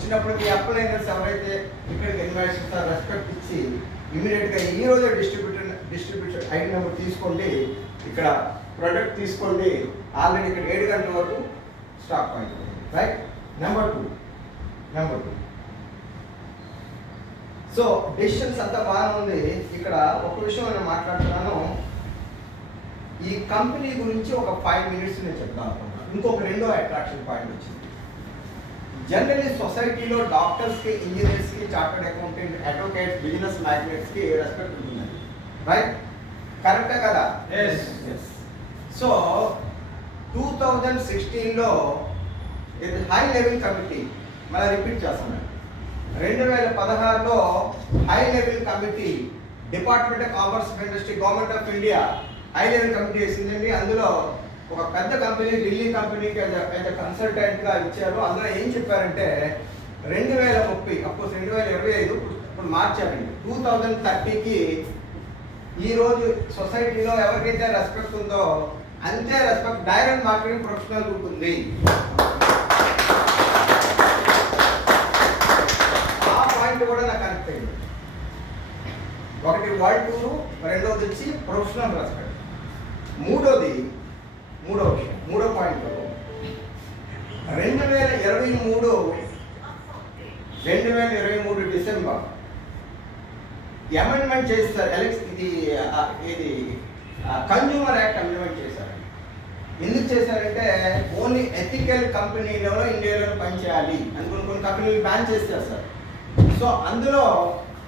వచ్చినప్పుడు మీ అప్లైనర్స్ ఎవరైతే ఇక్కడికి ఇన్వైట్ చేస్తారో రెస్పెక్ట్ ఇచ్చి ఇమీడియట్గా ఈ రోజు డిస్ట్రిబ్యూషన్ ఐడి నెంబర్ తీసుకోండి, ఇక్కడ ప్రొడక్ట్ తీసుకోండి. ఆల్రెడీ ఇక్కడ 7 గంటల వరకు stock point right. Number two so decisions అంతా బాగానే ఉంది. ఇక్కడ ఒక విషయం నేను మాట్లాడుతున్నాను, ఈ కంపెనీ గురించి ఒక 5 minutes నేను చెప్తాను అనుకుంటున్నాను. ఇంకొక రెండో అట్రాక్షన్ పాయింట్ వచ్చింది. జనరల్లీ సొసైటీలో డాక్టర్స్కి, ఇంజనీర్స్కి, చార్టర్డ్ అకౌంటెంట్, అడ్వకేట్స్, బిజినెస్ మ్యాగ్నెట్స్కి రెస్పెక్ట్ ఉంటుంది, రైట్? కరెక్టా కదా? సో 2016లో ఇది హై లెవెల్ కమిటీ, మళ్ళీ రిపీట్ చేస్తున్నాను, 2016లో high level committee department of commerce and industry, government of India high level committee వేసిందండి. అందులో ఒక పెద్ద కంపెనీ, ఢిల్లీ కంపెనీకి పెద్ద కన్సల్టెంట్గా ఇచ్చారు. అందులో ఏం చెప్పారంటే 2030, అఫ్కోర్స్ 2025 ఇప్పుడు మార్చారండి, 2030కి ఈరోజు సొసైటీలో ఎవరికైతే రెస్పెక్ట్ ఉందో అంతే రెస్పెక్ట్ డైరెక్ట్ మార్కెటింగ్ ప్రొఫెషనల్ ఉంటుంది. ఆ పాయింట్ కూడా నాకు కనెక్ట్ అయింది. ఒకటి వరల్డ్ టూరు, రెండోది వచ్చి ప్రొఫెషనల్ రెస్పెక్ట్. మూడో విషయం, మూడో పాయింట్ 2023 డిసెంబర్ అమెండ్మెంట్ చేస్తారు. ఇది కన్జ్యూమర్ యాక్ట్ అమెండ్మెంట్ చేశారు. ఎందుకు చేశారంటే ఓన్లీ ఎథికల్ కంపెనీలో ఇండియాలో పనిచేయాలి అని కొన్ని కంపెనీలు బ్యాన్ చేస్తారు సార్. సో అందులో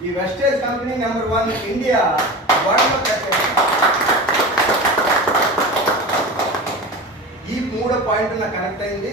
ఈ వెస్టేజ్ కంపెనీ నెంబర్ 1 ఇండియా వరల్డ్లో పెట్టారు. ఈ 3 పాయింట్ నాకు కనెక్ట్ అయింది.